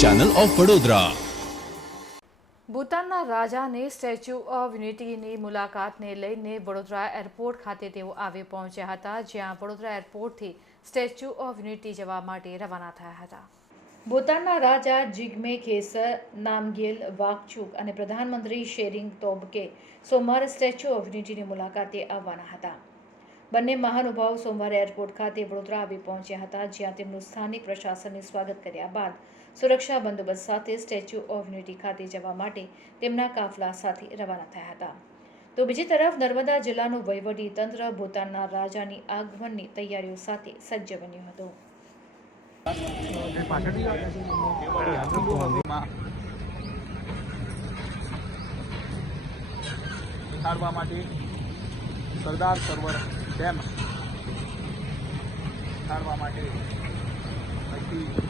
Channel of Vadodara ભૂતાનના રાજાને statue of યુનિટીની મુલાકાતને લઈને વડોદરા એરપોર્ટ ખાતે તેઓ આવી પહોંચ્યા હતા, જ્યાં વડોદરા એરપોર્ટથી સ્ટેચ્યુ ઓફ યુનિટી જવા માટે રવાના થયા હતા. ભૂતાનના રાજા જિગ્મે ખેસર નામગેલ, વાકચુક અને પ્રધાનમંત્રી શેરિંગ તોબકે સોમવારે સ્ટેચ્યુ ઓફ યુનિટીની મુલાકાતે આવવાના હતા. બંને મહાનુભાવો સોમવારે એરપોર્ટ ખાતે વડોદરા આવી પહોંચ્યા હતા જ્યાં તેમનું સ્થાનિક પ્રશાસનને સ્વાગત કર્યા બાદ સુરક્ષા બંદોબસ્ત સાથે સ્ટેચ્યુ ઓફ યુનિટી ખાતે જવા માટે તેમના કાફલા સાથે રવાના થયા હતા. તો બીજી તરફ નર્મદા જિલ્લાનું વહીવટી તંત્ર ભૂતાનના રાજાની આગમનની તૈયારીઓ સાથે સજ્જ બન્યું હતું. માટે સરદાર સરોવર ડેમ બેસાડવા માટે